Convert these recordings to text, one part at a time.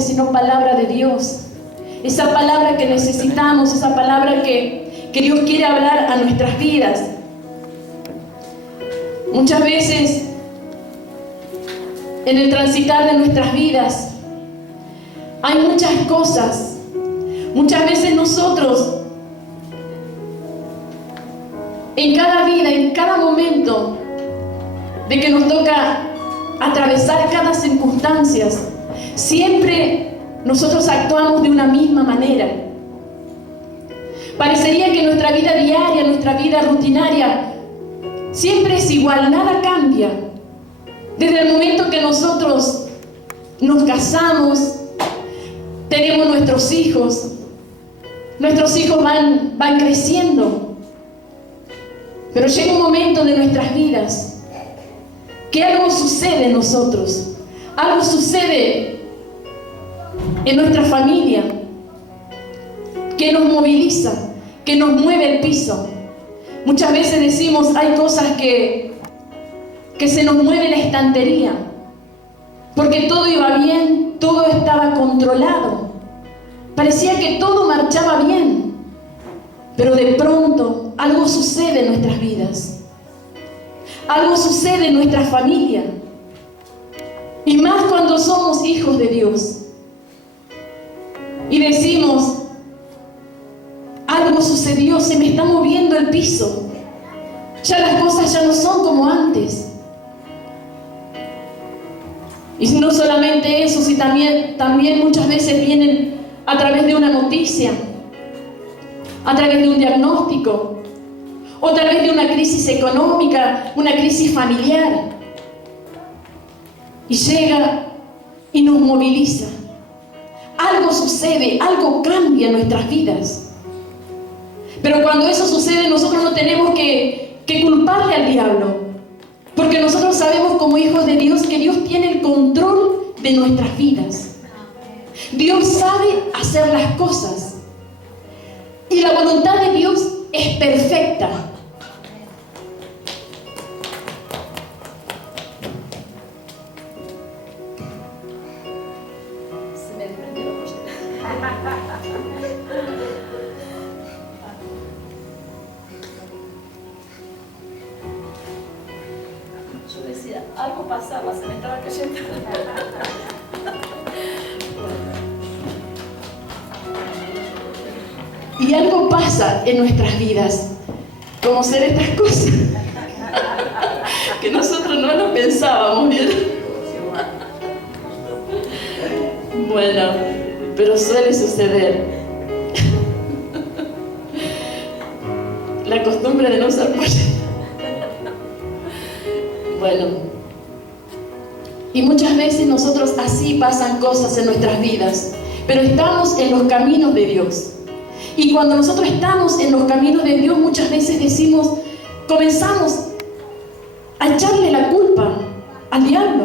sino palabra de Dios. Esa palabra que necesitamos, esa palabra que Dios quiere hablar a nuestras vidas. Muchas veces, en el transitar de nuestras vidas, hay muchas cosas. Muchas veces nosotros, en cada vida, en cada momento de que nos toca atravesar cada circunstancia, siempre nosotros actuamos de una misma manera. Parecería que nuestra vida diaria, nuestra vida rutinaria, siempre es igual, nada cambia. Desde el momento que nosotros nos casamos, tenemos nuestros hijos van creciendo. Pero llega un momento de nuestras vidas que algo sucede en nosotros, algo sucede en nuestra familia, que nos moviliza, que nos mueve el piso. Muchas veces decimos, hay cosas que se nos mueve la estantería, porque todo iba bien, todo estaba controlado, parecía que todo marchaba bien, pero de pronto algo sucede en nuestras vidas, algo sucede en nuestra familia, y más cuando somos hijos de Dios, y decimos, algo sucedió, se me está moviendo el piso, ya las cosas ya no son como antes. Y no solamente eso, si también muchas veces vienen a través de una noticia, a través de un diagnóstico, o a través de una crisis económica, una crisis familiar. Y llega y nos moviliza. Algo sucede, algo cambia en nuestras vidas. Pero cuando eso sucede, nosotros no tenemos que culparle al diablo. Porque nosotros sabemos como hijos de Dios que Dios tiene el control de nuestras vidas. Dios sabe hacer las cosas. Y la voluntad de Dios es perfecta. Se me desprendió la pollera. Yo decía, algo pasaba, se me estaba cayendo. Y algo pasa en nuestras vidas, como ser estas cosas que nosotros no lo pensábamos, ¿vieron? Bueno, pero suele suceder. La costumbre de no usar pollera. Bueno, y muchas veces nosotros así pasan cosas en nuestras vidas, pero estamos en los caminos de Dios. Y cuando nosotros estamos en los caminos de Dios, muchas veces comenzamos a echarle la culpa al diablo.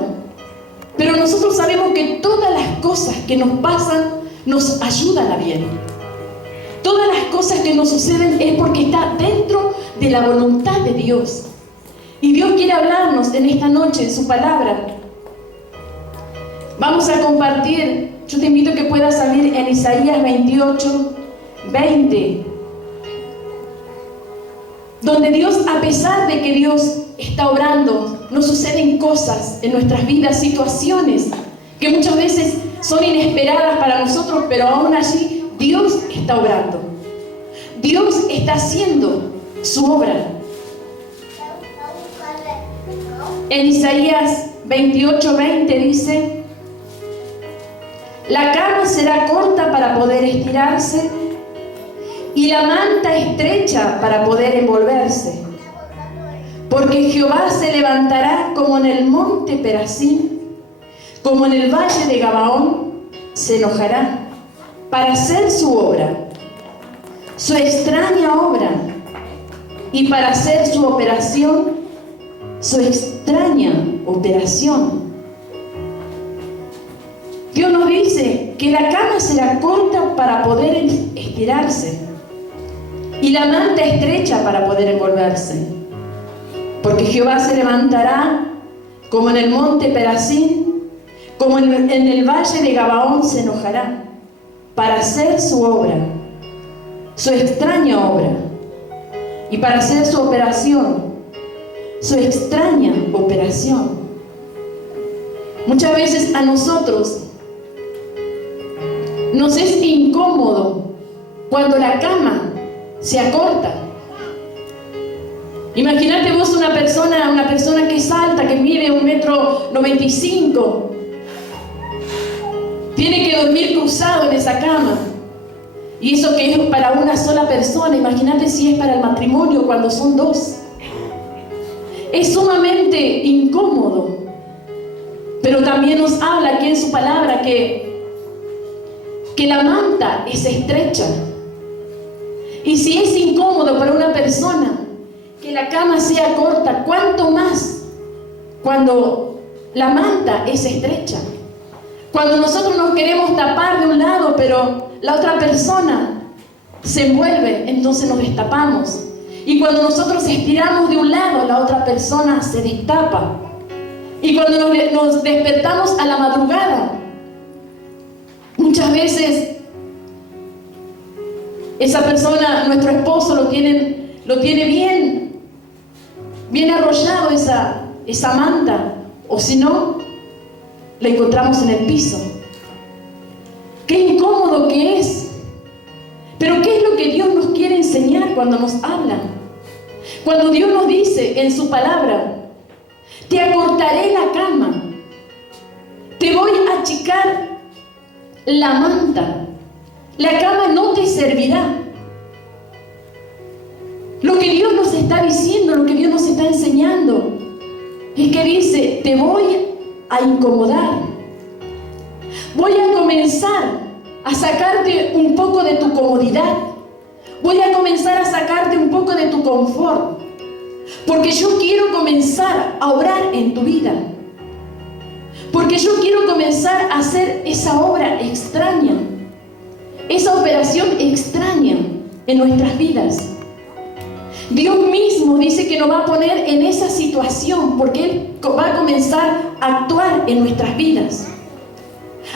Pero nosotros sabemos que todas las cosas que nos pasan nos ayudan a bien. Todas las cosas que nos suceden es porque está dentro de la voluntad de Dios. Y Dios quiere hablarnos en esta noche en su palabra. Vamos a compartir, yo te invito a que puedas salir en Isaías 28, 20, donde Dios, a pesar de que Dios está obrando, nos suceden cosas en nuestras vidas, situaciones que muchas veces son inesperadas para nosotros, pero aún allí Dios está obrando. Dios está haciendo su obra. En Isaías 28, 20 dice: la cama será corta para poder estirarse, y la manta estrecha para poder envolverse. Porque Jehová se levantará como en el monte Perazim, como en el valle de Gabaón, se enojará para hacer su obra, su extraña obra, y para hacer su operación, su extraña operación. Dios nos dice que la cama será corta para poder estirarse y la manta estrecha para poder envolverse, porque Jehová se levantará como en el monte Perazim, como en el valle de Gabaón se enojará para hacer su obra, su extraña obra, y para hacer su operación, su extraña operación. Muchas veces a nosotros nos es incómodo cuando la cama se acorta. Imagínate vos una persona que es alta, que mide 1,95 m, tiene que dormir cruzado en esa cama. Y eso que es para una sola persona, imagínate si es para el matrimonio cuando son dos. Es sumamente incómodo. Pero también nos habla aquí en su palabra que la manta es estrecha. Y si es incómodo para una persona que la cama sea corta, ¿cuánto más cuando la manta es estrecha? Cuando nosotros nos queremos tapar de un lado, pero la otra persona se envuelve, entonces nos destapamos. Y cuando nosotros estiramos de un lado, la otra persona se destapa. Y cuando nos despertamos a la madrugada, muchas veces esa persona, nuestro esposo, lo tiene bien arrollado esa manta, o si no, la encontramos en el piso. Qué incómodo que es. Pero ¿qué es lo que Dios nos quiere enseñar cuando nos habla? Cuando Dios nos dice en su palabra: te acortaré la cama, te voy a achicar la manta, la cama no te servirá. Lo que Dios nos está diciendo, lo que Dios nos está enseñando, es que dice: te voy a incomodar, voy a comenzar a sacarte un poco de tu comodidad, voy a comenzar a sacarte un poco de tu confort, porque yo quiero comenzar a obrar en tu vida, porque yo quiero comenzar a hacer esa obra extraña, esa operación extraña en nuestras vidas. Dios mismo dice que nos va a poner en esa situación porque Él va a comenzar a actuar en nuestras vidas.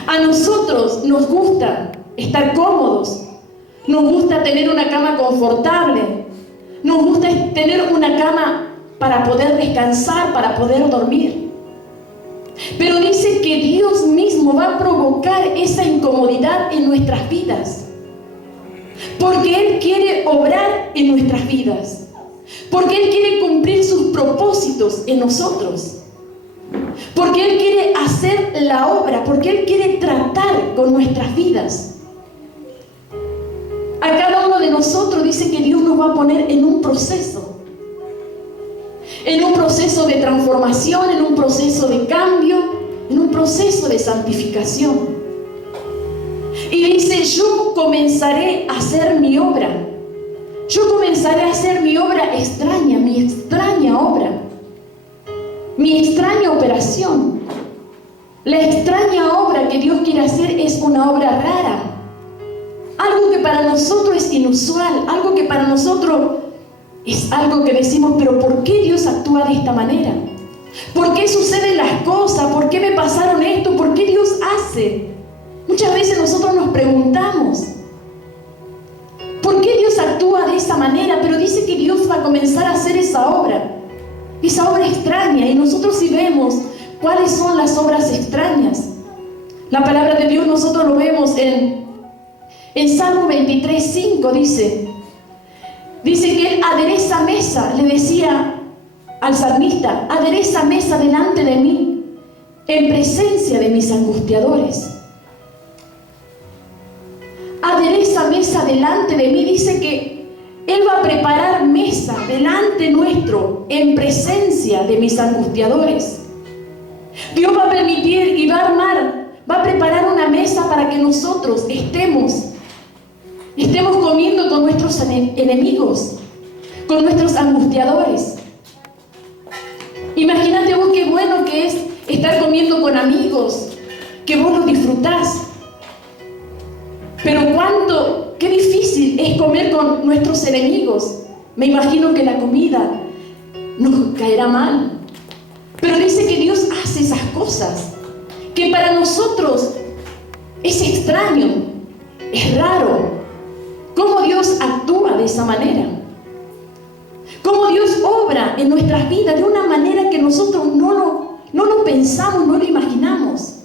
A nosotros nos gusta estar cómodos, nos gusta tener una cama confortable, nos gusta tener una cama para poder descansar, para poder dormir. Pero dice que Dios mismo va a provocar esa incomodidad en nuestras vidas. Porque Él quiere obrar en nuestras vidas. Porque Él quiere cumplir sus propósitos en nosotros. Porque Él quiere hacer la obra. Porque Él quiere tratar con nuestras vidas. A cada uno de nosotros dice que Dios nos va a poner en un proceso. En un proceso de transformación, en un proceso de cambio, en un proceso de santificación. Y dice: yo comenzaré a hacer mi obra. Yo comenzaré a hacer mi obra extraña, mi extraña obra, mi extraña operación. La extraña obra que Dios quiere hacer es una obra rara. Algo que para nosotros es inusual, algo que para nosotros es algo que decimos: pero ¿por qué Dios actúa de esta manera? ¿Por qué suceden las cosas? ¿Por qué me pasaron esto? ¿Por qué Dios hace? Muchas veces nosotros nos preguntamos: ¿por qué Dios actúa de esa manera? Pero dice que Dios va a comenzar a hacer esa obra extraña. Y nosotros sí vemos cuáles son las obras extrañas. La palabra de Dios nosotros lo vemos en Salmo 23:5, dice que Él adereza mesa, le decía al salmista: adereza mesa delante de mí, en presencia de mis angustiadores. Adereza mesa delante de mí, dice que Él va a preparar mesa delante nuestro, en presencia de mis angustiadores. Dios va a permitir y va a preparar una mesa para que nosotros estemos comiendo con nuestros enemigos, con nuestros angustiadores. Imagínate vos qué bueno que es estar comiendo con amigos, que vos los disfrutás. Pero qué difícil es comer con nuestros enemigos. Me imagino que la comida nos caerá mal. Pero dice que Dios hace esas cosas. que para nosotros es extraño, es raro, cómo Dios actúa de esa manera. Cómo Dios obra en nuestras vidas de una manera que nosotros no lo pensamos, no lo imaginamos.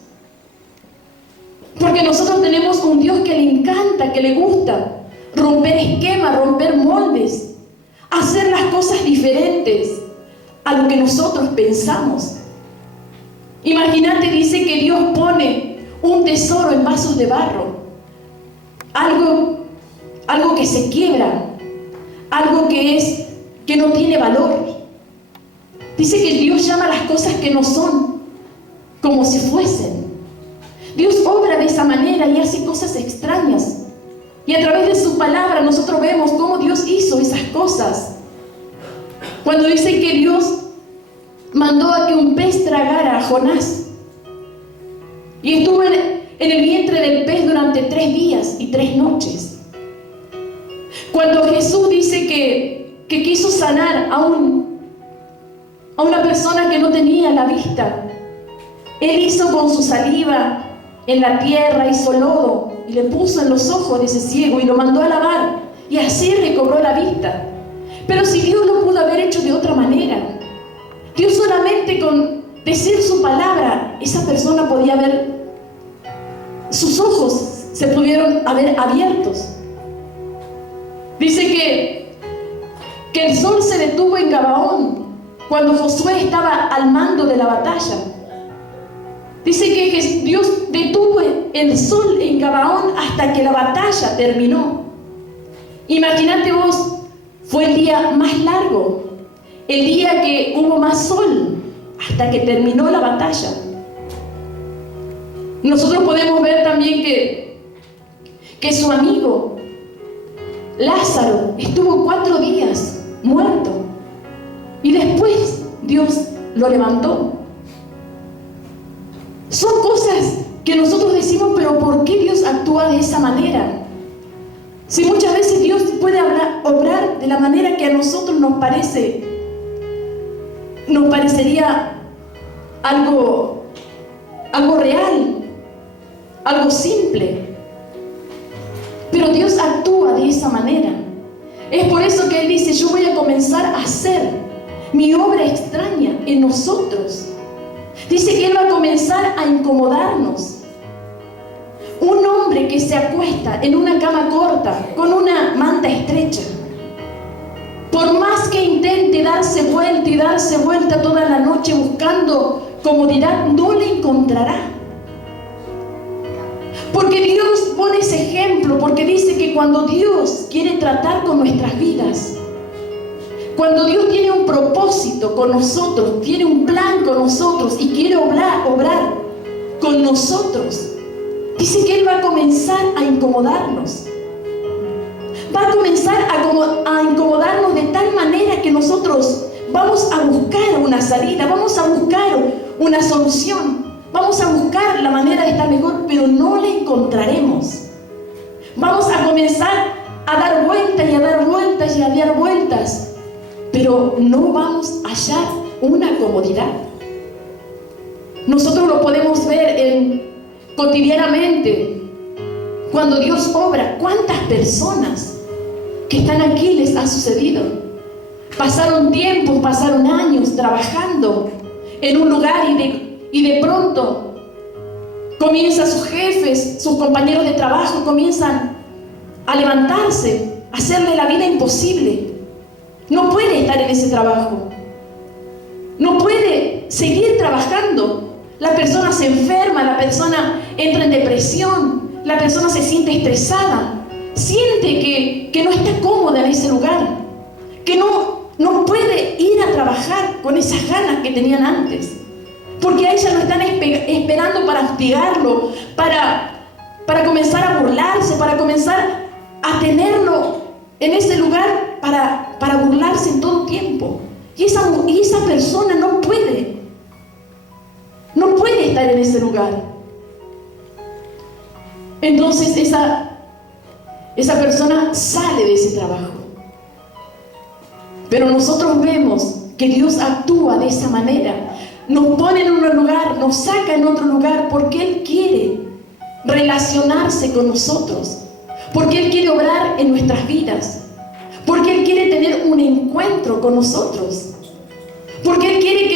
Porque nosotros tenemos un Dios que le encanta, que le gusta romper esquemas, romper moldes, hacer las cosas diferentes a lo que nosotros pensamos. Imagínate, dice que Dios pone un tesoro en vasos de barro, algo que se quiebra, algo que no tiene valor. Dice que Dios llama las cosas que no son como si fuesen. Dios obra de esa manera y hace cosas extrañas. Y a través de su palabra nosotros vemos cómo Dios hizo esas cosas. Cuando dice que Dios mandó a que un pez tragara a Jonás. Y estuvo en el vientre del pez durante 3 días y 3 noches. Cuando Jesús dice que quiso sanar a una persona que no tenía la vista, Él hizo con su saliva en la tierra, hizo lodo y le puso en los ojos de ese ciego y lo mandó a lavar, y así recobró la vista. Pero si Dios lo pudo haber hecho de otra manera, Dios solamente con decir su palabra, esa persona podía ver, sus ojos se pudieron haber abiertos. Dice que el sol se detuvo en Gabaón cuando Josué estaba al mando de la batalla. Dice que Dios detuvo el sol en Gabaón hasta que la batalla terminó. Imagínate vos, fue el día más largo, el día que hubo más sol, hasta que terminó la batalla. Nosotros podemos ver también que su amigo Lázaro estuvo 4 días muerto y después Dios lo levantó. Son cosas que nosotros decimos, pero ¿por qué Dios actúa de esa manera? Si muchas veces Dios puede obrar de la manera que a nosotros nos parecería algo real, algo simple. Pero Dios actúa de esa manera. Es por eso que Él dice, yo voy a comenzar a hacer mi obra extraña en nosotros. Dice que Él va a comenzar a incomodarnos. Un hombre que se acuesta en una cama corta, con una manta estrecha, por más que intente darse vuelta y darse vuelta toda la noche buscando comodidad, no la encontrará. Porque Dios pone ese ejemplo, porque dice que cuando Dios quiere tratar con nuestras vidas, cuando Dios tiene un propósito con nosotros, tiene un plan con nosotros y quiere obrar con nosotros, dice que Él va a comenzar a incomodarnos. Va a comenzar a incomodarnos de tal manera que nosotros vamos a buscar una salida, vamos a buscar una solución. Vamos a buscar la manera de estar mejor, pero no la encontraremos. Vamos a comenzar a dar vueltas y a dar vueltas y a dar vueltas, pero no vamos a hallar una comodidad. Nosotros lo podemos ver cotidianamente, cuando Dios obra. ¿Cuántas personas que están aquí les ha sucedido? Pasaron tiempos, pasaron años trabajando en un lugar y de pronto comienzan sus jefes, sus compañeros de trabajo comienzan a levantarse, a hacerle la vida imposible. No puede estar en ese trabajo, no puede seguir trabajando. La persona se enferma, la persona entra en depresión, la persona se siente estresada, siente que no está cómoda en ese lugar, que no puede ir a trabajar con esas ganas que tenían antes. Porque a ella lo están esperando para hostigarlo, para comenzar a burlarse, para comenzar a tenerlo en ese lugar para burlarse en todo tiempo. Y esa persona no puede estar en ese lugar. Entonces esa persona sale de ese trabajo. Pero nosotros vemos que Dios actúa de esa manera. nos pone en un lugar, nos saca en otro lugar, porque Él quiere relacionarse con nosotros, porque Él quiere obrar en nuestras vidas, porque Él quiere tener un encuentro con nosotros, porque Él quiere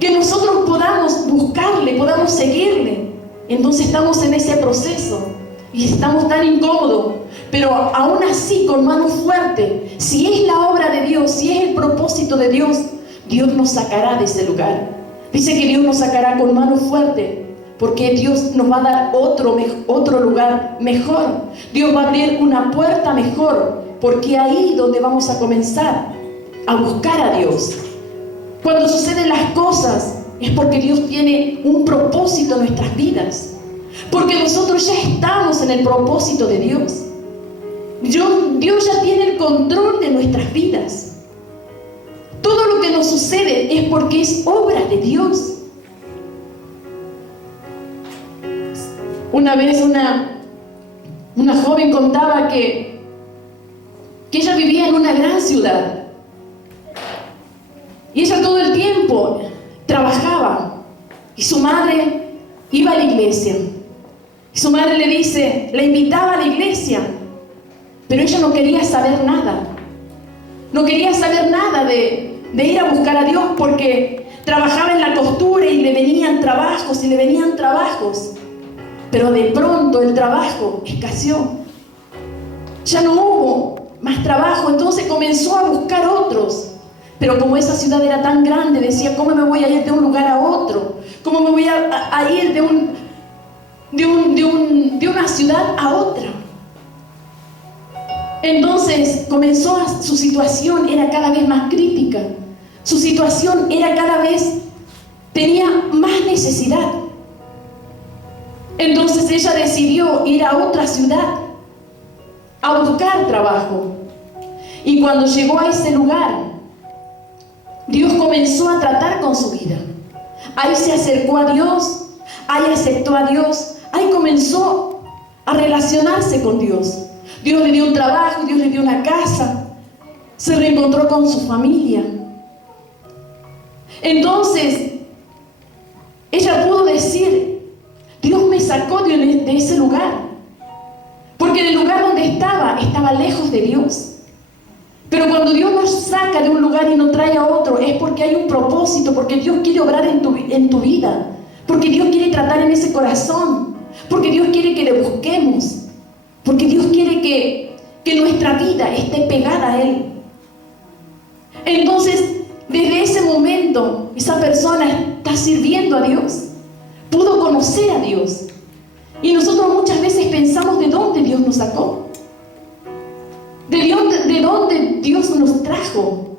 que nosotros podamos buscarle, podamos seguirle. Entonces estamos en ese proceso y estamos tan incómodos, pero aún así con mano fuerte. Si es la obra de Dios, si es el propósito de Dios, Dios nos sacará de ese lugar. Dice que Dios nos sacará con mano fuerte, porque Dios nos va a dar otro lugar mejor. Dios va a abrir una puerta mejor, porque ahí donde vamos a comenzar a buscar a Dios. Cuando suceden las cosas es porque Dios tiene un propósito en nuestras vidas, porque nosotros ya estamos en el propósito de Dios. Dios ya tiene el control de nuestras vidas. Todo lo que nos sucede es porque es obra de Dios. Una vez una joven contaba que ella vivía en una gran ciudad y ella todo el tiempo trabajaba y su madre iba a la iglesia y su madre la invitaba a la iglesia, pero ella no quería saber nada. No quería saber nada de ir a buscar a Dios, porque trabajaba en la costura y le venían trabajos y le venían trabajos. Pero de pronto el trabajo escaseó. Ya no hubo más trabajo, entonces comenzó a buscar otros. Pero como esa ciudad era tan grande, decía, ¿cómo me voy a ir de un lugar a otro? ¿Cómo me voy a ir de una ciudad a otra? Entonces su situación era cada vez más crítica. Su situación era tenía más necesidad. Entonces ella decidió ir a otra ciudad a buscar trabajo. Y cuando llegó a ese lugar, Dios comenzó a tratar con su vida. Ahí se acercó a Dios, ahí aceptó a Dios, ahí comenzó a relacionarse con Dios. Dios le dio un trabajo, Dios le dio una casa, se reencontró con su familia. Entonces, ella pudo decir, Dios me sacó de ese lugar, porque en el lugar donde estaba lejos de Dios. Pero cuando Dios nos saca de un lugar y nos trae a otro, es porque hay un propósito, porque Dios quiere obrar en tu vida, porque Dios quiere tratar en ese corazón, porque Dios quiere que le busquemos, porque Dios quiere que nuestra vida esté pegada a Él. Entonces, desde ese momento, esa persona está sirviendo a Dios, pudo conocer a Dios. Y nosotros muchas veces pensamos de dónde Dios nos sacó, de dónde Dios nos trajo,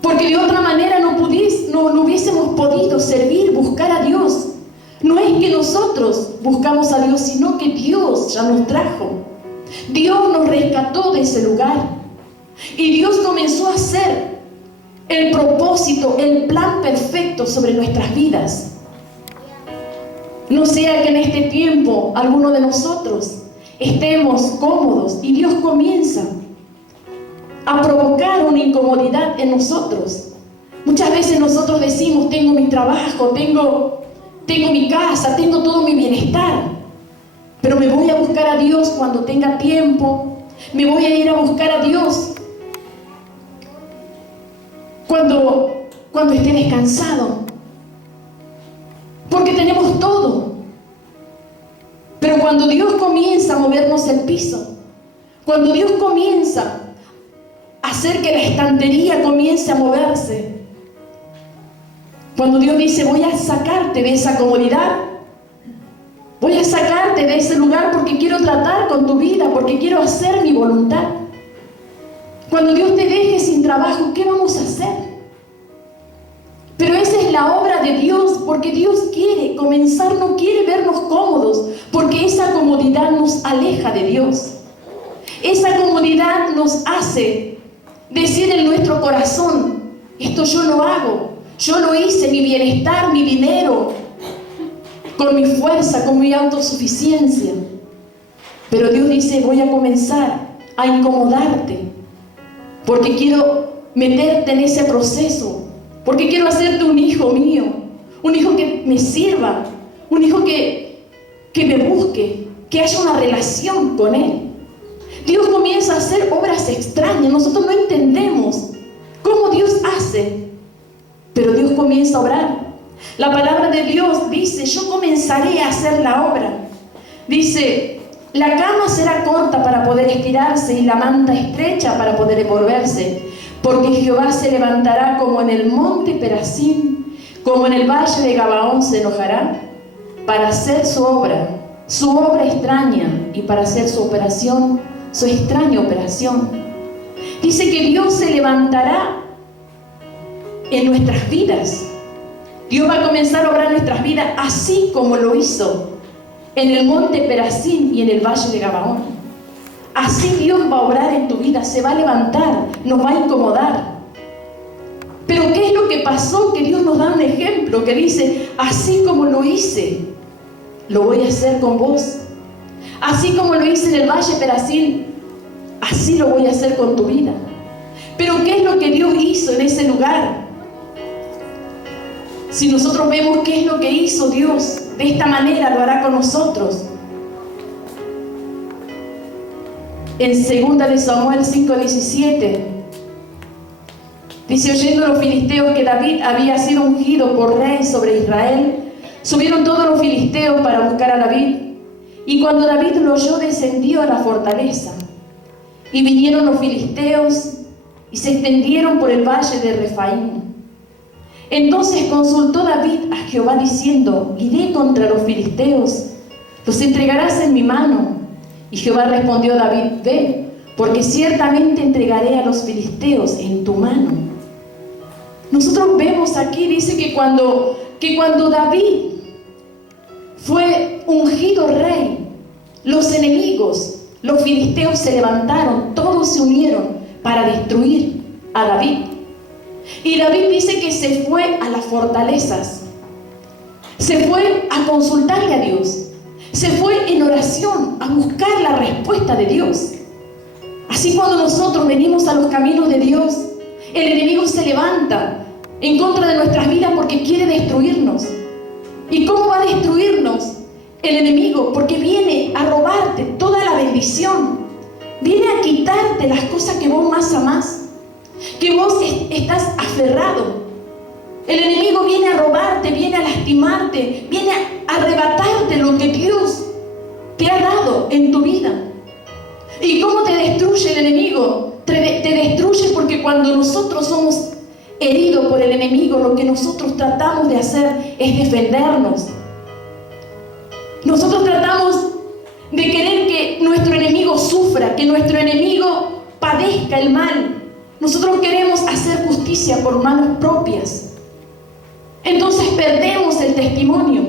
porque de otra manera no hubiésemos podido servir, buscar a Dios. No es que nosotros buscamos a Dios, sino que Dios ya nos trajo. Dios nos rescató de ese lugar. Y Dios comenzó a hacer el propósito, el plan perfecto sobre nuestras vidas. No sea que en este tiempo alguno de nosotros estemos cómodos y Dios comienza a provocar una incomodidad en nosotros. Muchas veces nosotros decimos, tengo mi trabajo, tengo mi casa, tengo todo mi bienestar, pero me voy a buscar a Dios cuando tenga tiempo, me voy a ir a buscar a Dios cuando esté descansado, porque tenemos todo. Pero cuando Dios comienza a movernos el piso, cuando Dios comienza a hacer que la estantería comience a moverse, cuando Dios dice, voy a sacarte de esa comodidad, voy a sacarte de ese lugar porque quiero tratar con tu vida, porque quiero hacer mi voluntad. Cuando Dios te deje sin trabajo, ¿qué vamos a hacer? Pero esa es la obra de Dios, porque Dios quiere comenzar, no quiere vernos cómodos, porque esa comodidad nos aleja de Dios. Esa comodidad nos hace decir en nuestro corazón, esto yo lo hago, yo lo hice, mi bienestar, mi dinero, con mi fuerza, con mi autosuficiencia. Pero Dios dice, voy a comenzar a incomodarte, porque quiero meterte en ese proceso porque quiero hacerte un hijo mío, un hijo que me sirva, un hijo que me busque, que haya una relación con Él. Dios comienza a hacer obras extrañas. Nosotros no entendemos cómo Dios hace, pero Dios comienza a obrar. La palabra de Dios dice: yo comenzaré a hacer la obra. Dice: la cama será corta para poder estirarse y la manta estrecha para poder envolverse, porque Jehová se levantará como en el monte Perazim, como en el valle de Gabaón se enojará, para hacer su obra extraña, y para hacer su operación, su extraña operación. Dice que Dios se levantará en nuestras vidas. Dios va a comenzar a obrar en nuestras vidas, así como lo hizo en el monte Perazim y en el valle de Gabaón. Así Dios va a obrar en tu vida, se va a levantar, nos va a incomodar. Pero ¿qué es lo que pasó? Que Dios nos da un ejemplo que dice: así como lo hice, lo voy a hacer con vos. Así como lo hice en el valle Perazim, así lo voy a hacer con tu vida. Pero ¿qué es lo que Dios hizo en ese lugar? Si nosotros vemos qué es lo que hizo Dios, de esta manera lo hará con nosotros. En 2 de Samuel 5:17 dice: oyendo los filisteos que David había sido ungido por rey sobre Israel, subieron todos los filisteos para buscar a David. Y cuando David lo oyó, descendió a la fortaleza. Y vinieron los filisteos y se extendieron por el valle de Refaim. Entonces consultó David a Jehová diciendo: iré contra los filisteos, los entregarás en mi mano. Y Jehová respondió a David: ve, porque ciertamente entregaré a los filisteos en tu mano. Nosotros vemos aquí, dice que cuando David fue ungido rey, los enemigos, los filisteos se levantaron, todos se unieron para destruir a David. Y David dice que se fue a las fortalezas, se fue a consultarle a Dios, se fue en oración a buscar la respuesta de Dios. Así cuando nosotros venimos a los caminos de Dios, el enemigo se levanta en contra de nuestras vidas porque quiere destruirnos. ¿Y cómo va a destruirnos el enemigo? Porque viene a robarte toda la bendición, viene a quitarte las cosas que vos más amás, que vos estás aferrado. El enemigo viene a robarte, viene a lastimarte, viene a arrebatarte lo que Dios te ha dado en tu vida. ¿Y cómo te destruye el enemigo? Te destruye porque cuando nosotros somos heridos por el enemigo, lo que nosotros tratamos de hacer es defendernos. Nosotros tratamos de querer que nuestro enemigo sufra, que nuestro enemigo padezca el mal. Nosotros queremos hacer justicia por manos propias. Entonces perdemos el testimonio.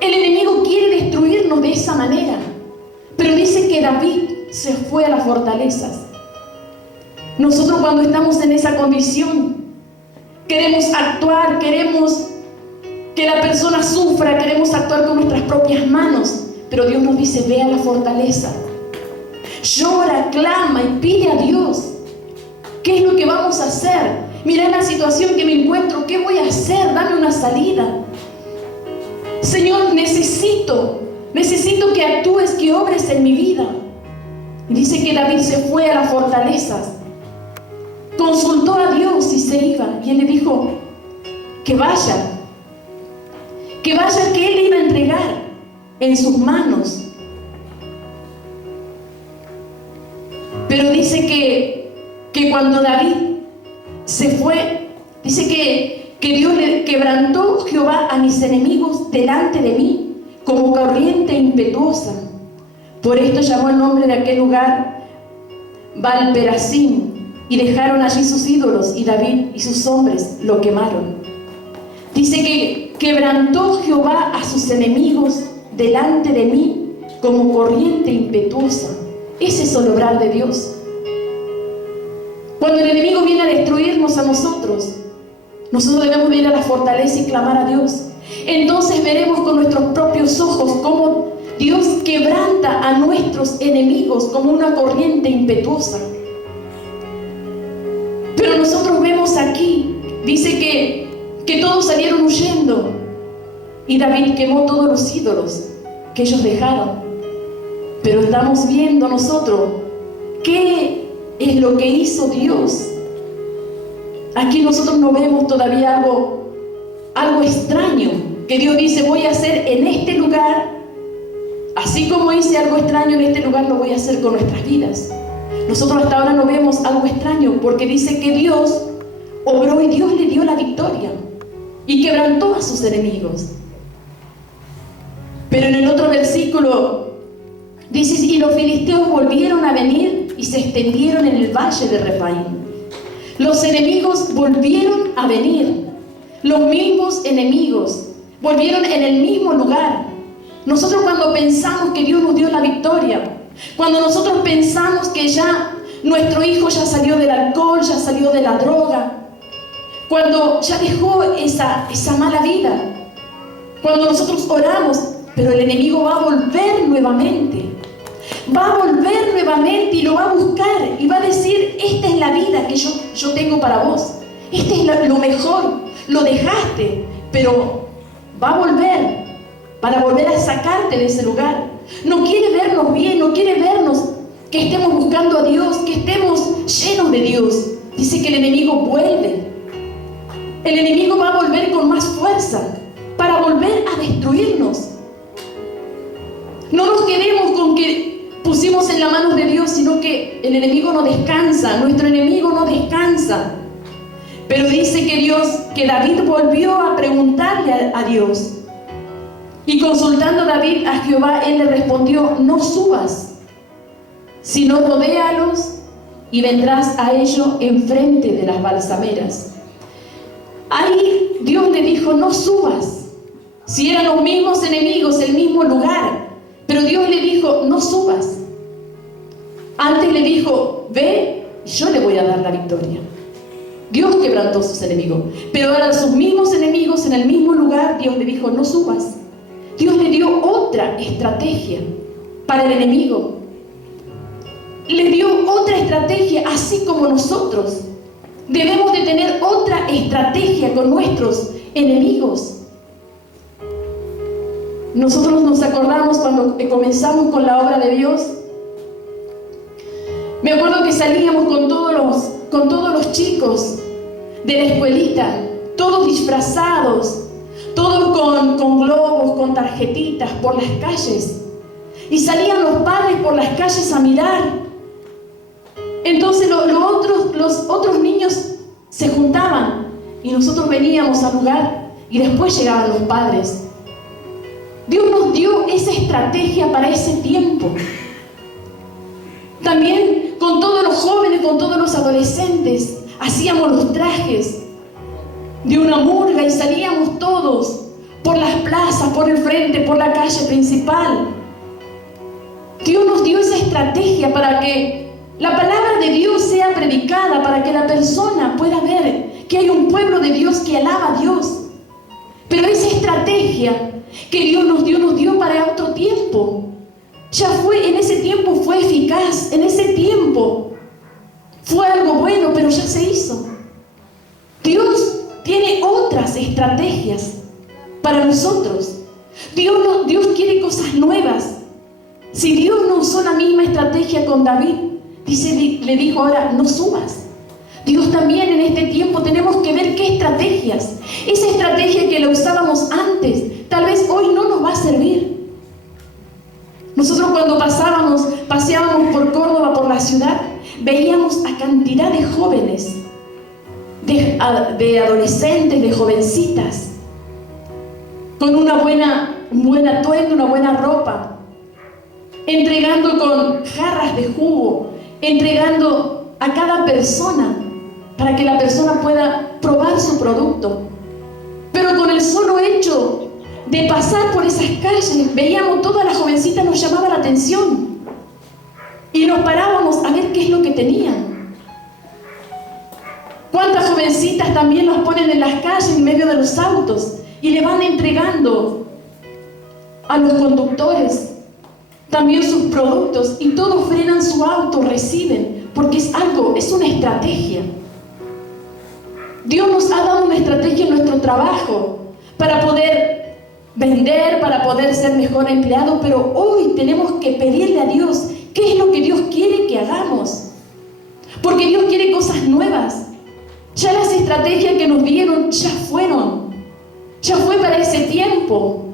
El enemigo quiere destruirnos de esa manera. Pero dice que David se fue a las fortalezas. Nosotros cuando estamos en esa condición, queremos actuar, queremos que la persona sufra, queremos actuar con nuestras propias manos. Pero Dios nos dice: ve a la fortaleza, llora, clama y pide a Dios. ¿Qué es lo que vamos a hacer? Mira la situación que me encuentro, ¿qué voy a hacer? Dame una salida. Señor, necesito que actúes, que obres en mi vida. Y dice que David se fue a las fortalezas, consultó a Dios y se iba. Y él le dijo que vaya, que él iba a entregar en sus manos. Pero dice que cuando David se fue, dice que Dios le quebrantó Jehová a mis enemigos delante de mí como corriente impetuosa. Por esto llamó el nombre de aquel lugar Baal-Perazim, y dejaron allí sus ídolos, y David y sus hombres lo quemaron. Dice que quebrantó Jehová a sus enemigos delante de mí como corriente impetuosa. Ese es el obrar de Dios. Cuando el enemigo viene a destruirnos a nosotros debemos ir a la fortaleza y clamar a Dios. Entonces veremos con nuestros propios ojos cómo Dios quebranta a nuestros enemigos como una corriente impetuosa. Pero nosotros vemos aquí Dice que todos salieron huyendo y David quemó todos los ídolos que ellos dejaron. Pero estamos viendo nosotros qué es lo que hizo Dios. Aquí nosotros no vemos todavía algo extraño que Dios dice: voy a hacer en este lugar, así como hice algo extraño en este lugar, lo voy a hacer con nuestras vidas. Nosotros hasta ahora no vemos algo extraño, porque dice que Dios obró y Dios le dio la victoria y quebrantó a sus enemigos. Pero en el otro versículo dice: y los filisteos volvieron a venir y se extendieron en el valle de Refaim. Los enemigos volvieron a venir, los mismos enemigos volvieron en el mismo lugar. Nosotros cuando pensamos que Dios nos dio la victoria, cuando nosotros pensamos que ya nuestro hijo ya salió del alcohol, ya salió de la droga, cuando ya dejó esa mala vida, cuando nosotros oramos, pero el enemigo va a volver nuevamente. Va a volver nuevamente y lo va a buscar y va a decir: esta es la vida que yo tengo para vos. Este es lo mejor. Lo dejaste, pero va a volver para volver a sacarte de ese lugar. No quiere vernos bien, no quiere vernos que estemos buscando a Dios, que estemos llenos de Dios. Dice que el enemigo vuelve. El enemigo va a volver con más fuerza para volver a destruirnos. No nos quedemos con que pusimos en las manos de Dios, sino que el enemigo no descansa, nuestro enemigo no descansa. Pero dice que David volvió a preguntarle a Dios. Y consultando David a Jehová, él le respondió: no subas, sino rodéalos y vendrás a ellos enfrente de las balsameras. Ahí Dios le dijo: no subas. Si eran los mismos enemigos, el mismo lugar, pero Dios le dijo: no subas. Antes le dijo: ve, y yo le voy a dar la victoria. Dios quebrantó a sus enemigos, pero ahora sus mismos enemigos en el mismo lugar, Dios le dijo: no subas. Dios le dio otra estrategia para el enemigo. Le dio otra estrategia, así como nosotros debemos de tener otra estrategia con nuestros enemigos. Nosotros nos acordamos cuando comenzamos con la obra de Dios. Me acuerdo que salíamos con todos los chicos de la escuelita, todos disfrazados, todos con globos, con tarjetitas por las calles. Y salían los padres por las calles a mirar. Entonces los otros niños se juntaban y nosotros veníamos al lugar y después llegaban los padres. Dios nos dio esa estrategia para ese tiempo. También con todos los jóvenes, con todos los adolescentes, hacíamos los trajes de una murga y salíamos todos por las plazas, por el frente, por la calle principal. Dios nos dio esa estrategia para que la palabra de Dios sea predicada, para que la persona pueda ver que hay un pueblo de Dios que alaba a Dios. Pero esa estrategia que Dios nos dio para otro tiempo. Ya en ese tiempo fue eficaz, en ese tiempo fue algo bueno, pero ya se hizo. Dios tiene otras estrategias para nosotros. Dios quiere cosas nuevas. Si Dios no usó la misma estrategia con David, le dijo ahora: no subas. Dios también en este tiempo tenemos que ver qué estrategias. Esa estrategia que la usábamos antes, tal vez hoy no nos va a servir. Nosotros cuando paseábamos por Córdoba, por la ciudad, veíamos a cantidad de jóvenes, de adolescentes, de jovencitas, con un buen atuendo, una buena ropa, entregando con jarras de jugo, entregando a cada persona para que la persona pueda probar su producto. Pero con el solo hecho de pasar por esas calles, veíamos todas las jovencitas, nos llamaba la atención y nos parábamos a ver qué es lo que tenían. ¿Cuántas jovencitas también los ponen en las calles en medio de los autos y le van entregando a los conductores también sus productos y todos frenan su auto, reciben, porque es una estrategia. Dios nos ha dado una estrategia en nuestro trabajo para poder vender, para poder ser mejor empleado, pero hoy tenemos que pedirle a Dios qué es lo que Dios quiere que hagamos. Porque Dios quiere cosas nuevas. Ya las estrategias que nos dieron ya fueron. Ya fue para ese tiempo.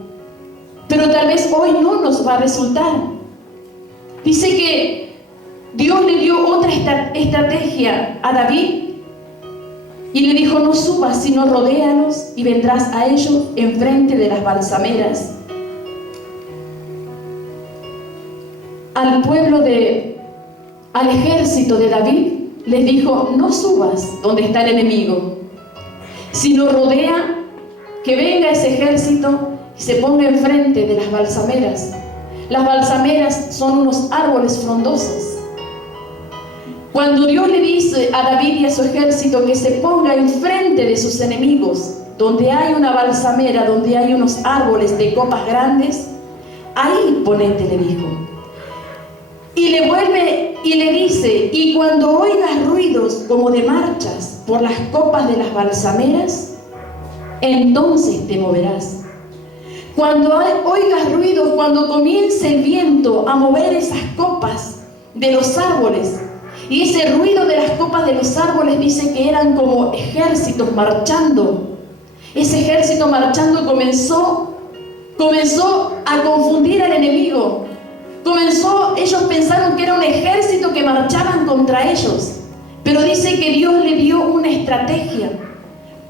Pero tal vez hoy no nos va a resultar. Dice que Dios le dio otra estrategia a David y le dijo: no subas, sino rodéalos y vendrás a ellos enfrente de las balsameras. Al ejército de David les dijo: no subas donde está el enemigo, sino rodea, que venga ese ejército y se ponga enfrente de las balsameras. Las balsameras son unos árboles frondosos. Cuando Dios le dice a David y a su ejército que se ponga enfrente de sus enemigos, donde hay una balsamera, donde hay unos árboles de copas grandes, ahí ponete, le dijo. Y le vuelve y le dice: y cuando oigas ruidos como de marchas por las copas de las balsameras, entonces te moverás. Cuando oigas ruidos, cuando comience el viento a mover esas copas de los árboles, y ese ruido de las copas de los árboles dice que eran como ejércitos marchando. Ese ejército marchando comenzó a confundir al enemigo. Ellos pensaron que era un ejército que marchaban contra ellos. Pero dice que Dios le dio una estrategia: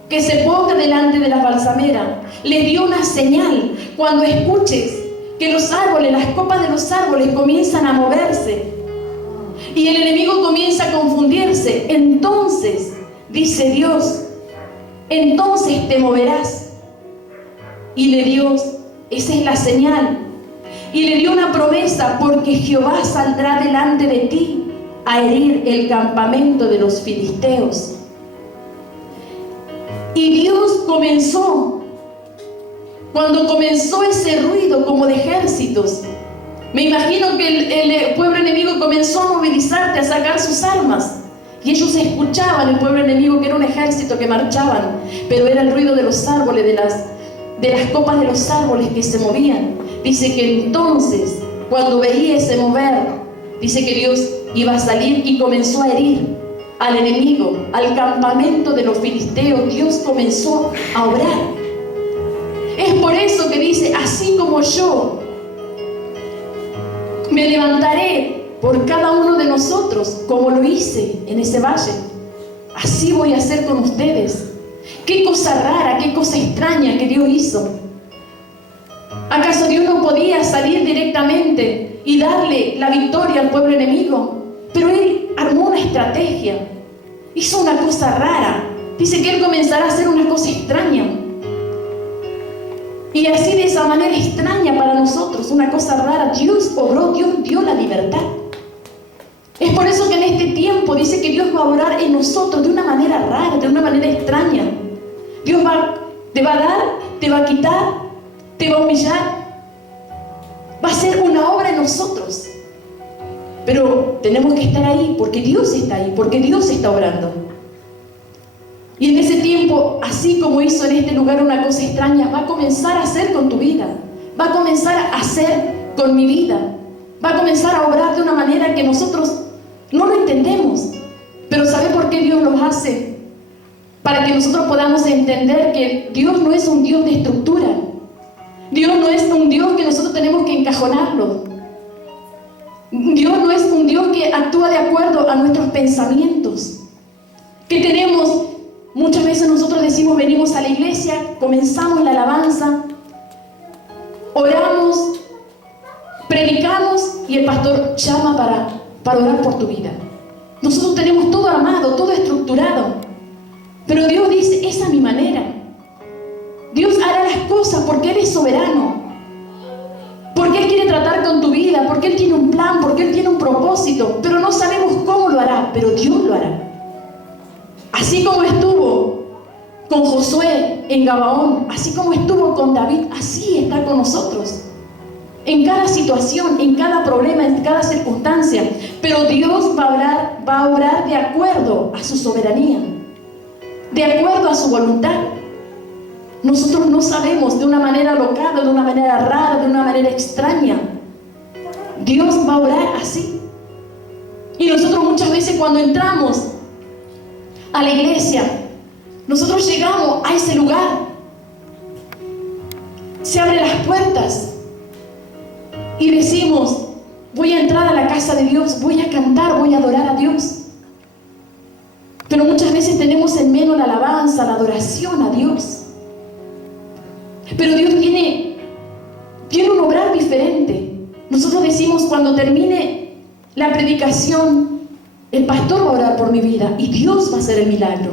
que se ponga delante de las balsameras. Les dio una señal: cuando escuches que los árboles, las copas de los árboles comienzan a moverse y el enemigo comienza a confundirse, entonces, dice Dios, entonces te moverás. Y le dio, esa es la señal. Y le dio una promesa: porque Jehová saldrá delante de ti a herir el campamento de los filisteos. Y Dios cuando comenzó ese ruido como de ejércitos, me imagino que el pueblo enemigo comenzó a movilizarse, a sacar sus armas. Y ellos escuchaban, el pueblo enemigo, que era un ejército que marchaban, pero era el ruido de los árboles, de las copas de los árboles que se movían. Dice que entonces, cuando veía ese mover, dice que Dios iba a salir y comenzó a herir al enemigo, al campamento de los filisteos. Dios comenzó a obrar. Es por eso que dice: así como yo me levantaré por cada uno de nosotros, como lo hice en ese valle, así voy a hacer con ustedes. Qué cosa rara, qué cosa extraña que Dios hizo. ¿Acaso Dios no podía salir directamente y darle la victoria al pueblo enemigo? Pero Él armó una estrategia, hizo una cosa rara. Dice que Él comenzará a hacer una cosa extraña. Y así, de esa manera extraña para nosotros, una cosa rara, Dios obró, Dios dio la libertad. Es por eso que en este tiempo dice que Dios va a obrar en nosotros de una manera rara, de una manera extraña. Dios te va a dar, te va a quitar, te va a humillar. Va a hacer una obra en nosotros. Pero tenemos que estar ahí, porque Dios está ahí, porque Dios está obrando. Y en ese tiempo, así como hizo en este lugar una cosa extraña, va a comenzar a hacer con tu vida. Va a comenzar a hacer con mi vida. Va a comenzar a obrar de una manera que nosotros no lo entendemos. Pero ¿sabe por qué Dios los hace? Para que nosotros podamos entender que Dios no es un Dios de estructura. Dios no es un Dios que nosotros tenemos que encajonarlo. Dios no es un Dios que actúa de acuerdo a nuestros pensamientos. Que tenemos, muchas veces nosotros decimos, venimos a la iglesia, comenzamos la alabanza, oramos, predicamos y el pastor llama para orar por tu vida. Nosotros tenemos todo armado, todo estructurado. Pero Dios dice: esa es mi manera. Dios hará las cosas porque Él es soberano. Porque Él quiere tratar con tu vida, porque Él tiene un plan, porque Él tiene un propósito. Pero no sabemos cómo lo hará, pero Dios lo hará. Así como estuvo con Josué en Gabaón, así como estuvo con David, así está con nosotros. En cada situación, en cada problema, en cada circunstancia. Pero Dios va a obrar de acuerdo a su soberanía. de acuerdo a su voluntad. Nosotros no sabemos, de una manera alocada, de una manera rara, de una manera extraña. Dios va a obrar así. Y nosotros muchas veces cuando entramos a la iglesia, nosotros llegamos a ese lugar, se abren las puertas y decimos: voy a entrar a la casa de Dios, voy a cantar, voy a adorar a Dios. Pero muchas veces tenemos en menos la alabanza, la adoración a Dios. Pero Dios tiene un obrar diferente. Nosotros decimos, cuando termine la predicación, el pastor va a orar por mi vida y Dios va a hacer el milagro.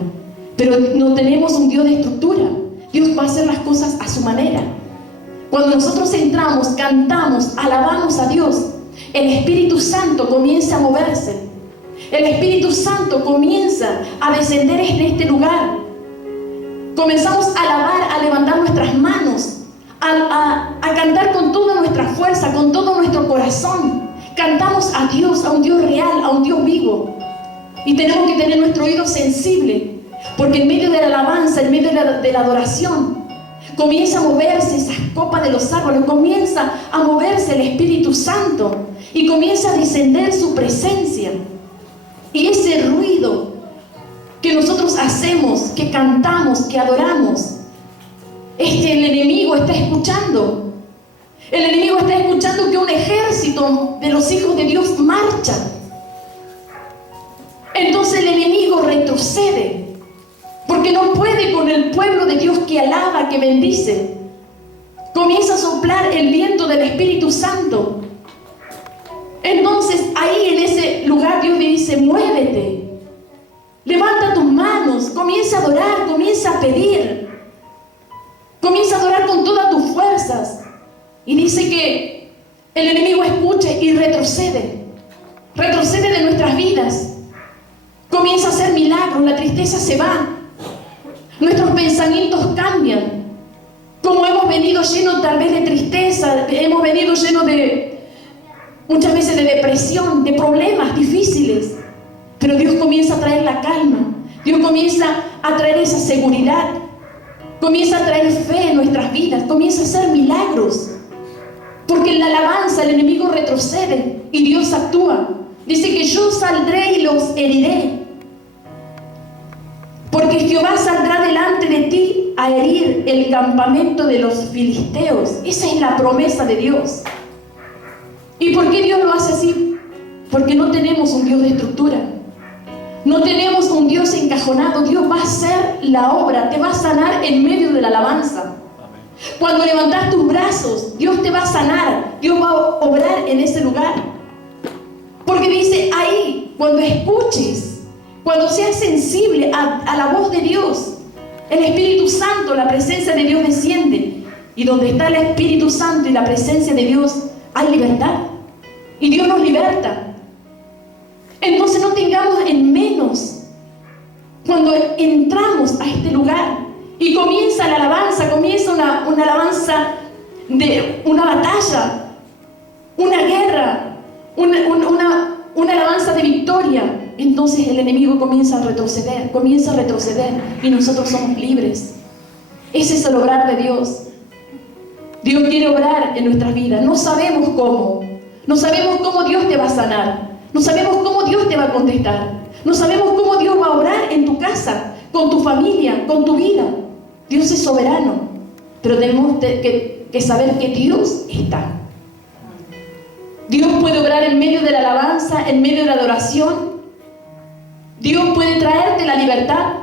Pero no tenemos un Dios de estructura. Dios va a hacer las cosas a su manera. Cuando nosotros entramos, cantamos, alabamos a Dios, el Espíritu Santo comienza a moverse. El Espíritu Santo comienza a descender en este lugar. Comenzamos a alabar, a levantar nuestras manos, a cantar con toda nuestra fuerza, con todo nuestro corazón. Cantamos a Dios, a un Dios real, a un Dios vivo. Y tenemos que tener nuestro oído sensible, porque en medio de la alabanza, en medio de la adoración, comienza a moverse esas copas de los árboles, comienza a moverse el Espíritu Santo y comienza a descender su presencia. Y ese ruido que nosotros hacemos, que cantamos, que adoramos, el enemigo está escuchando. El enemigo está escuchando que un ejército de los hijos de Dios marcha. Entonces el enemigo retrocede, porque no puede con el pueblo de Dios que alaba, que bendice. Comienza a soplar el viento del Espíritu Santo. Entonces ahí en ese lugar Dios le dice: muévete, levanta tus manos, comienza a adorar, comienza a pedir, comienza a adorar con todas tus fuerzas. Y dice que el enemigo escucha y retrocede de nuestras vidas, comienza a hacer milagros, la tristeza se va, nuestros pensamientos cambian. Como hemos venido llenos tal vez de tristeza, hemos venido llenos muchas veces de depresión, de problemas difíciles, pero Dios comienza a traer la calma, Dios comienza a traer esa seguridad, comienza a traer fe en nuestras vidas, comienza a hacer milagros, porque en la alabanza el enemigo retrocede y Dios actúa. Dice que yo saldré y los heriré, porque Jehová saldrá delante de ti a herir el campamento de los filisteos. Esa es la promesa de Dios. ¿Y por qué Dios lo hace así? Porque no tenemos un Dios de estructura. No tenemos un Dios encajonado. Dios va a hacer la obra, te va a sanar en medio de la alabanza. Cuando levantas tus brazos, Dios te va a sanar. Dios va a obrar en ese lugar. Porque dice ahí, cuando escuches, cuando seas sensible a la voz de Dios, el Espíritu Santo, la presencia de Dios desciende. Y donde está el Espíritu Santo y la presencia de Dios, hay libertad. Y Dios nos liberta. Entonces no tengamos en menos cuando entramos a este lugar y comienza la alabanza, comienza una alabanza de una batalla, una guerra, una alabanza de victoria. Entonces el enemigo comienza a retroceder y nosotros somos libres. Ese es el obrar de Dios. Dios quiere obrar en nuestras vidas. No sabemos cómo. No sabemos cómo Dios te va a sanar. No sabemos cómo Dios te va a contestar. No sabemos cómo Dios va a obrar en tu casa, con tu familia, con tu vida. Dios es soberano. Pero tenemos que saber que Dios está. Dios puede obrar en medio de la alabanza, en medio de la adoración. Dios puede traerte la libertad.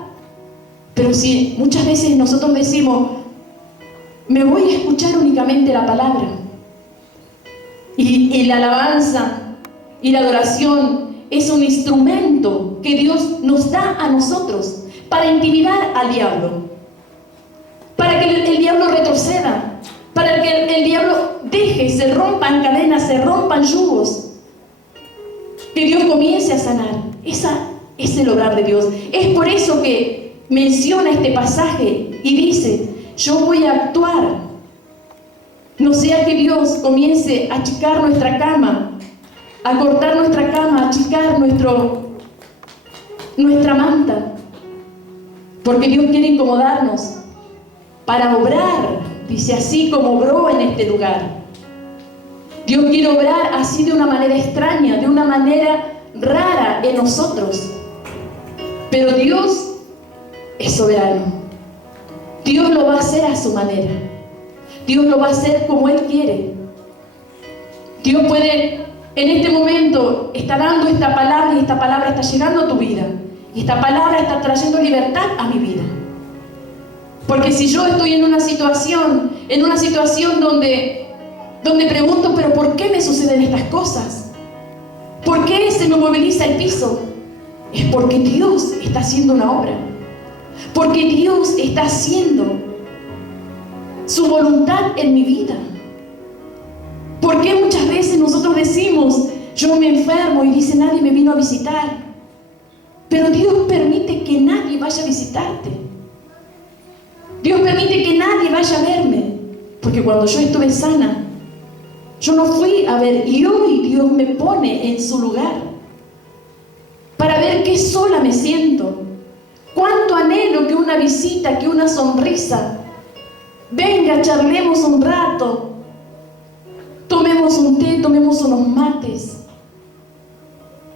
Pero si muchas veces nosotros decimos: me voy a escuchar únicamente la palabra, y la alabanza y la adoración es un instrumento que Dios nos da a nosotros para intimidar al diablo, para que el diablo retroceda, para que el diablo deje, se rompan cadenas, se rompan yugos, que Dios comience a sanar. Esa es el obrar de Dios. Es por eso que menciona este pasaje y dice: yo voy a actuar. No sea que Dios comience a achicar nuestra cama, a cortar nuestra cama, a achicar nuestra manta. Porque Dios quiere incomodarnos para obrar, dice, así como obró en este lugar. Dios quiere obrar así de una manera extraña, de una manera rara en nosotros. Pero Dios es soberano. Dios lo va a hacer a su manera. Dios lo va a hacer como Él quiere. Dios puede, en este momento, está dando esta palabra y esta palabra está llegando a tu vida. Y esta palabra está trayendo libertad a mi vida. Porque si yo estoy en una situación donde pregunto, pero ¿por qué me suceden estas cosas? ¿Por qué se me moviliza el piso? Es porque Dios está haciendo una obra. Porque Dios está haciendo su voluntad en mi vida. ¿Por qué muchas veces nosotros decimos, yo me enfermo y dice nadie me vino a visitar? Pero Dios permite que nadie vaya a visitarte. Dios permite que nadie vaya a verme. Porque cuando yo estuve sana, yo no fui a ver, y hoy Dios me pone en su lugar para ver qué sola me siento. Cuánto anhelo que una visita, que una sonrisa, venga, charlemos un rato, tomemos un té, tomemos unos mates.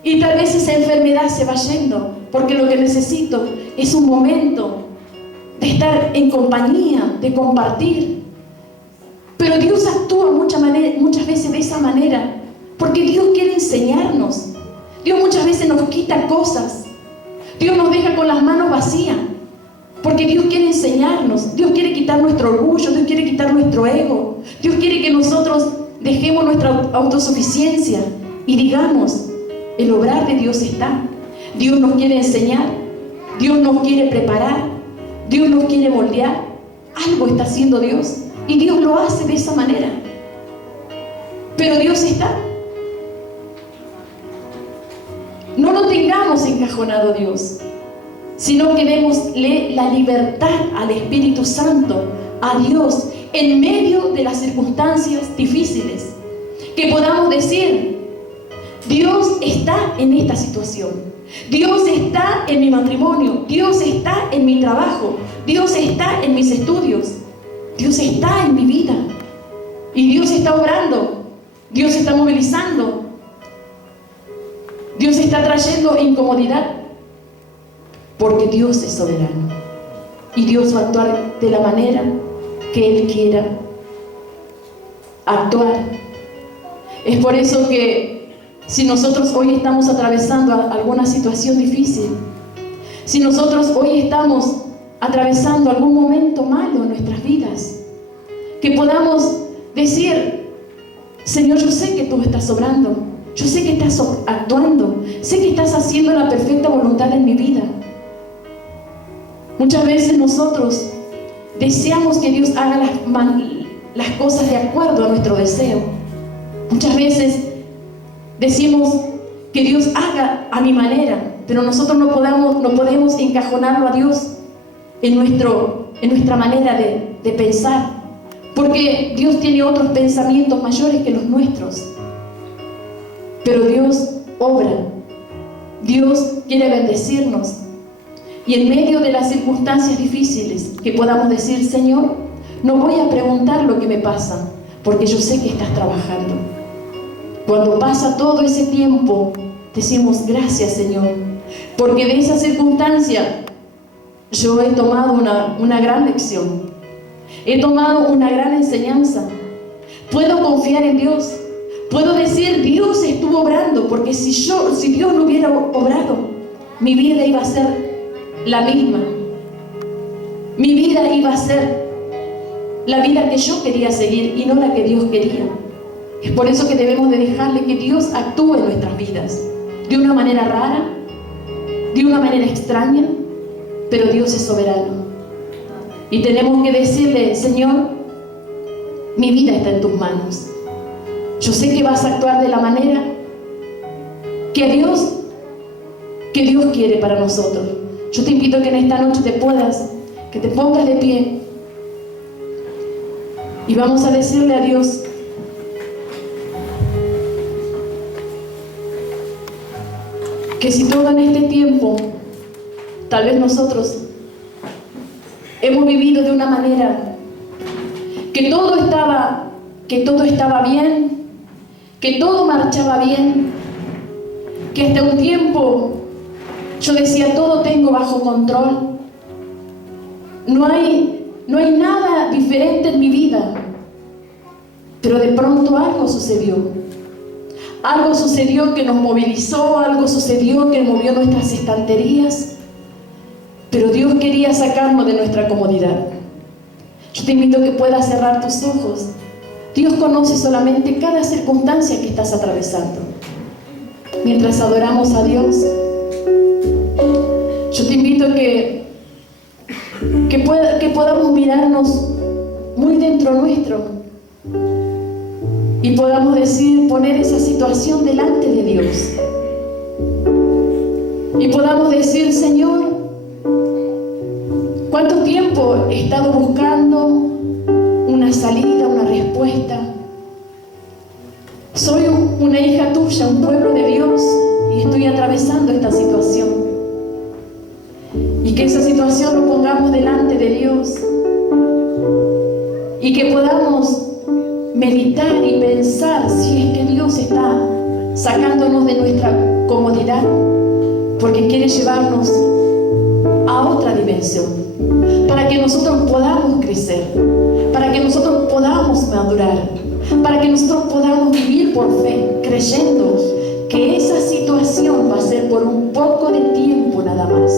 Y tal vez esa enfermedad se va yendo, porque lo que necesito es un momento de estar en compañía, de compartir. Pero Dios actúa muchas veces de esa manera, porque Dios quiere enseñarnos. Dios muchas veces nos quita cosas. Dios nos deja con las manos vacías, porque Dios quiere enseñarnos. Dios quiere quitar nuestro orgullo, Dios quiere quitar nuestro ego. Dios quiere que nosotros dejemos nuestra autosuficiencia y digamos, el obrar de Dios está. Dios nos quiere enseñar, Dios nos quiere preparar, Dios nos quiere moldear. Algo está haciendo Dios. Y Dios lo hace de esa manera. Pero Dios está. No lo tengamos encajonado Dios, sino que démosle la libertad al Espíritu Santo, a Dios, en medio de las circunstancias difíciles. Que podamos decir, Dios está en esta situación. Dios está en mi matrimonio. Dios está en mi trabajo. Dios está en mis estudios. Dios está en mi vida. Y Dios está obrando. Dios está movilizando. Dios está trayendo incomodidad. Porque Dios es soberano. Y Dios va a actuar de la manera que Él quiera actuar. Es por eso que si nosotros hoy estamos atravesando alguna situación difícil, si nosotros hoy estamos atravesando algún momento malo en nuestras vidas, que podamos decir, Señor, yo sé que tú estás obrando, yo sé que estás actuando, sé que estás haciendo la perfecta voluntad en mi vida. Muchas veces nosotros deseamos que Dios haga las cosas de acuerdo a nuestro deseo. Muchas veces decimos que Dios haga a mi manera, pero nosotros no podemos encajonarlo a Dios en nuestra manera de pensar, porque Dios tiene otros pensamientos mayores que los nuestros. Pero Dios obra, Dios quiere bendecirnos, y en medio de las circunstancias difíciles que podamos decir, Señor, no voy a preguntar lo que me pasa, porque yo sé que estás trabajando. Cuando pasa todo ese tiempo, decimos, gracias Señor, porque de esa circunstancia yo he tomado una gran lección, he tomado una gran enseñanza. Puedo confiar en Dios, puedo decir, Dios estuvo obrando, porque si Dios no hubiera obrado, mi vida iba a ser la misma. Mi vida iba a ser la vida que yo quería seguir y no la que Dios quería. Es por eso que debemos de dejarle que Dios actúe en nuestras vidas, de una manera rara, de una manera extraña, pero Dios es soberano. Y tenemos que decirle, Señor, mi vida está en tus manos. Yo sé que vas a actuar de la manera que Dios quiere para nosotros. Yo te invito a que en esta noche que te pongas de pie y vamos a decirle a Dios, que si todo en este tiempo, tal vez nosotros hemos vivido de una manera que todo estaba bien, que todo marchaba bien, que hasta un tiempo yo decía, todo tengo bajo control. No hay nada diferente en mi vida. Pero de pronto algo sucedió. Algo sucedió que nos movilizó, algo sucedió que movió nuestras estanterías. Pero Dios quería sacarnos de nuestra comodidad. Yo te invito a que puedas cerrar tus ojos. Dios conoce solamente cada circunstancia que estás atravesando. Mientras adoramos a Dios, yo te invito a que podamos mirarnos muy dentro nuestro y podamos poner esa situación delante de Dios. Y podamos decir, Señor, ¿cuánto tiempo he estado buscando una salida, una respuesta? Soy una hija tuya, un pueblo de Dios, y estoy atravesando esta situación. Y que esa situación lo pongamos delante de Dios. Y que podamos meditar y pensar si es que Dios está sacándonos de nuestra comodidad, porque quiere llevarnos a otra dimensión, para que nosotros podamos crecer, para que nosotros podamos madurar, para que nosotros podamos vivir por fe, creyendo que esa situación va a ser por un poco de tiempo nada más,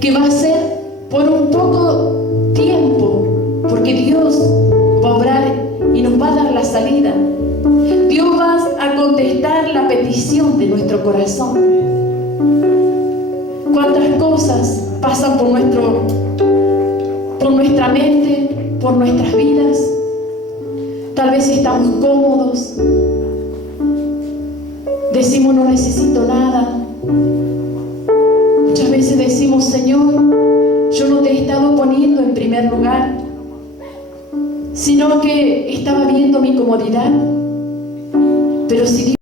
que va a ser por un poco tiempo, porque Dios va a obrar y nos va a dar la salida. Dios va a contestar la petición de nuestro corazón. ¿Cuántas cosas pasan por nuestra mente, por nuestras vidas? Tal vez estamos cómodos, decimos no necesito nada. Muchas veces decimos, Señor, yo no te he estado poniendo en primer lugar, sino que estaba viendo mi comodidad. Pero si